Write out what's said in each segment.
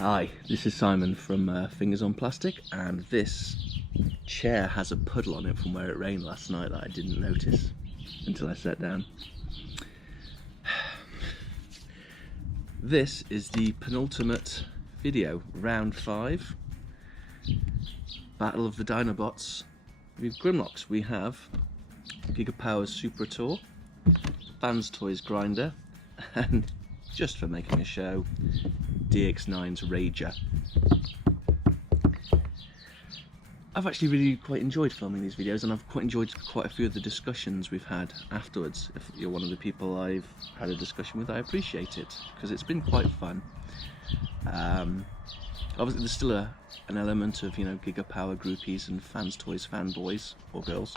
Hi, this is Simon from Fingers on Plastic, and this chair has a puddle on it from where it rained last night that I didn't notice until I sat down. This is the penultimate video, round 5, Battle of the Dinobots with Grimlocks. We have Giga Power's Super Tour, Fans Toys Grinder, and just for making a show, DX9's Rager. I've actually really quite enjoyed filming these videos, and I've quite enjoyed quite a few of the discussions we've had afterwards. If you're one of the people I've had a discussion with, I appreciate it, because it's been quite fun. Obviously there's still an element of, Giga Power groupies and Fans Toys fanboys, or girls.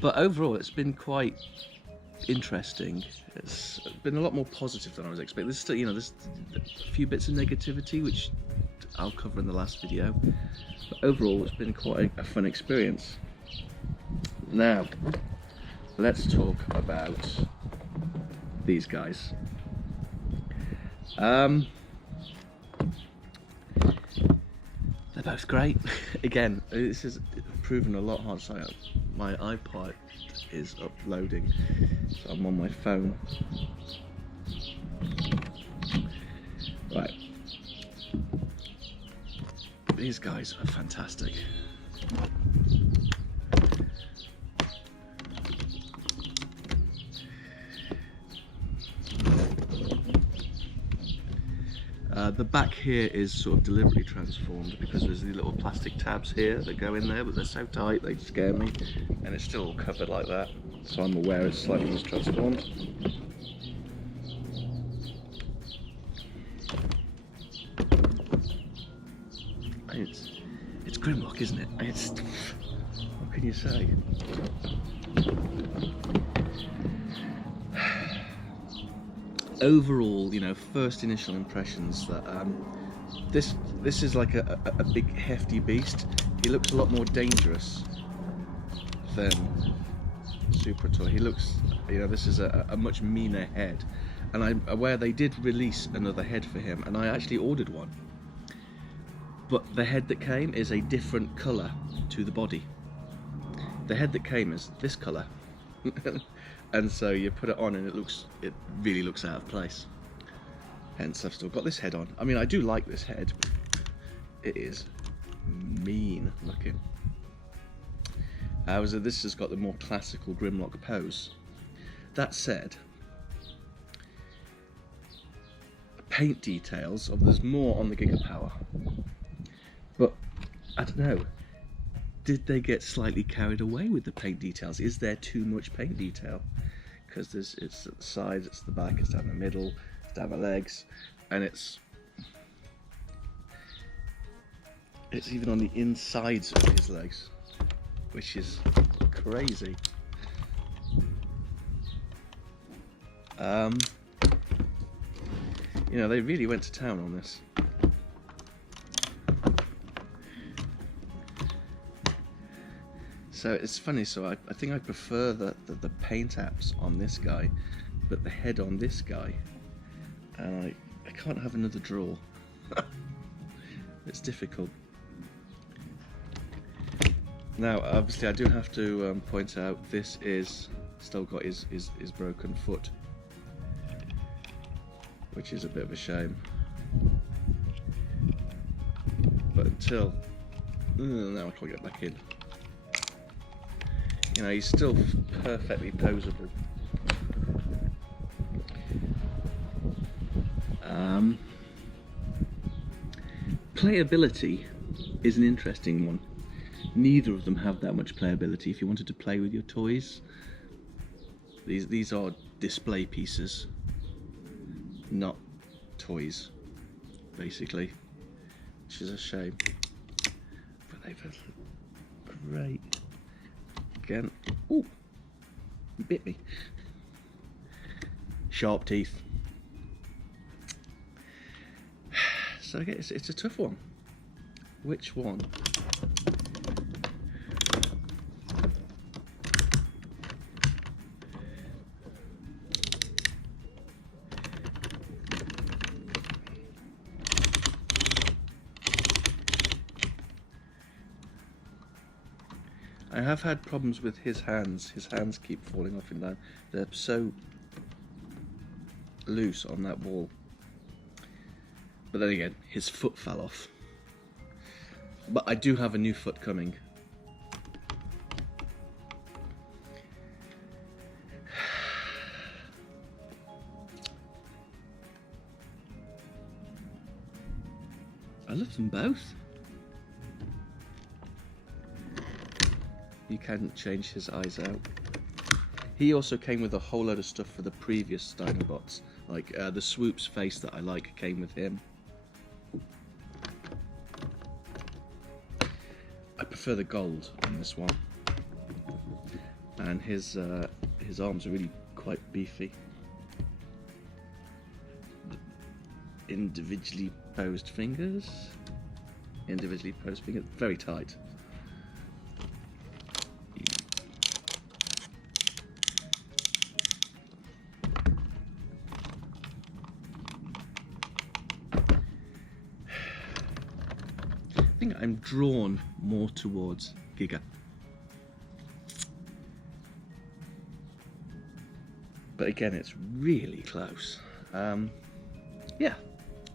But overall it's been quite interesting. It's been a lot more positive than I was expecting. There's still, there's a few bits of negativity which I'll cover in the last video, but overall it's been quite a fun experience. Now let's talk about these guys. They're both great. Again, this is proven a lot hard. So my iPod is uploading, so I'm on my phone. Right, these guys are fantastic. The back here is sort of deliberately transformed because there's these little plastic tabs here that go in there, but they're so tight they scare me, and it's still covered like that, so I'm aware it's slightly just transformed. It's Grimlock, isn't it? What can you say? Overall, first initial impressions that this is like a big hefty beast. He looks a lot more dangerous than Super Toy. He looks, this is a much meaner head, and I'm aware they did release another head for him, and I actually ordered one, but the head that came is a different colour to the body. The head that came is this colour. And so you put it on and it really looks out of place. Hence I've still got this head on. I mean, I do like this head. It is mean looking. This has got the more classical Grimlock pose. That said, paint details, there's more on the Giga Power, but I don't know, did they get slightly carried away with the paint details? Is there too much paint detail? Because it's at the sides, it's the back, it's down the middle, it's down the legs, and it's even on the insides of his legs, which is crazy. They really went to town on this. So it's funny, so I think I prefer the paint apps on this guy, but the head on this guy, and I can't have another draw. It's difficult. Now obviously I do have to point out this is still got his broken foot, which is a bit of a shame. But until now I can't get back in. He's still perfectly poseable. Playability is an interesting one. Neither of them have that much playability. If you wanted to play with your toys, these are display pieces, not toys, basically, which is a shame. But they both look great. Again, ooh, he bit me. Sharp teeth. So I guess it's a tough one. Which one? I have had problems with his hands. His hands keep falling off and down. They're so loose on that wall. But then again, his foot fell off. But I do have a new foot coming. I love them both. You can't change his eyes out. He also came with a whole load of stuff for the previous Dinobots. Like the Swoop's face that I like came with him. I prefer the gold on this one. And his arms are really quite beefy. Individually posed fingers. Very tight. I think I'm drawn more towards Giga. But again, it's really close. Yeah,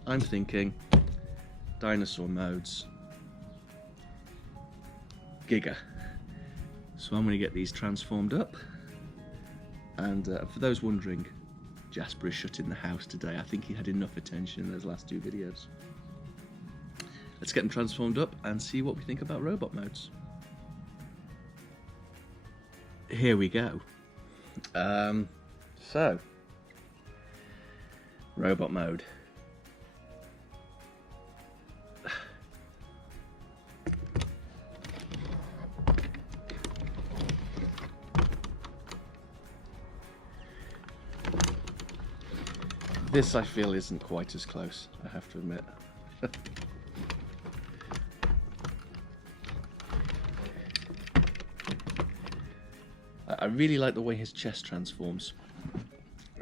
I'm thinking dinosaur modes, Giga. So I'm going to get these transformed up. And for those wondering, Jasper is shut in the house today. I think he had enough attention in those last 2 videos. Let's get them transformed up and see what we think about robot modes. Here we go. So, robot mode. This I feel isn't quite as close, I have to admit. I really like the way his chest transforms.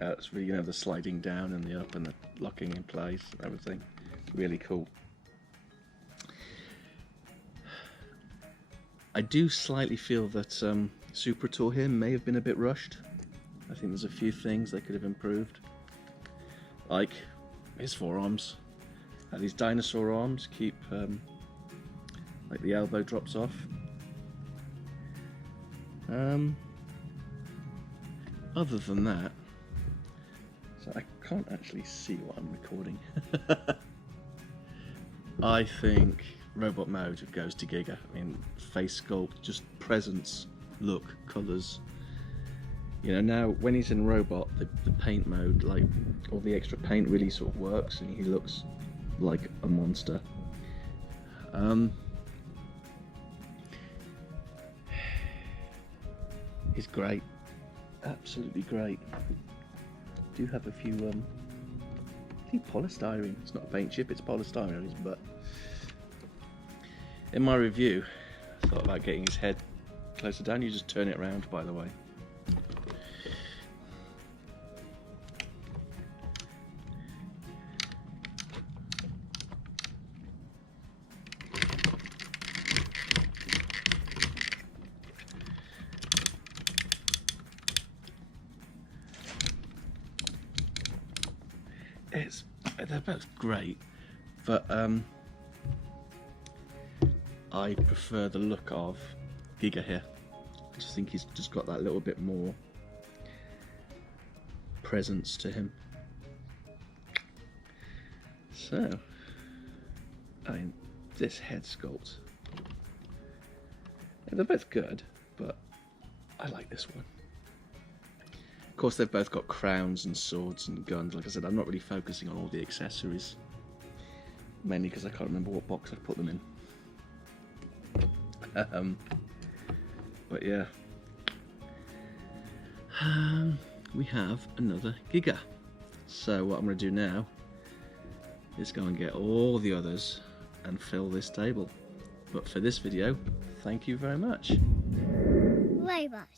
It's really, the sliding down and the up and the locking in place and everything. Really cool. I do slightly feel that Super Tour here may have been a bit rushed. I think there's a few things they could have improved. Like his forearms. These dinosaur arms keep, like the elbow drops off. Other than that, so I can't actually see what I'm recording. I think robot mode goes to Giga. I mean, face sculpt, just presence, look, colours. Now when he's in robot, the paint mode, like all the extra paint really sort of works and he looks like a monster. He's great. Absolutely great. Do have a few I think polystyrene. It's not a paint chip, it's polystyrene on his butt. In my review, I thought about getting his head closer down. You just turn it around, by the way. They're both great, but I prefer the look of Giga here. I just think he's just got that little bit more presence to him. So, I mean, this head sculpt, they're both good, but I like this one. Of course, they've both got crowns and swords and guns. Like I said, I'm not really focusing on all the accessories, mainly because I can't remember what box I've put them in. But yeah, we have another Giga. So what I'm going to do now is go and get all the others and fill this table. But for this video, thank you very much. Robot.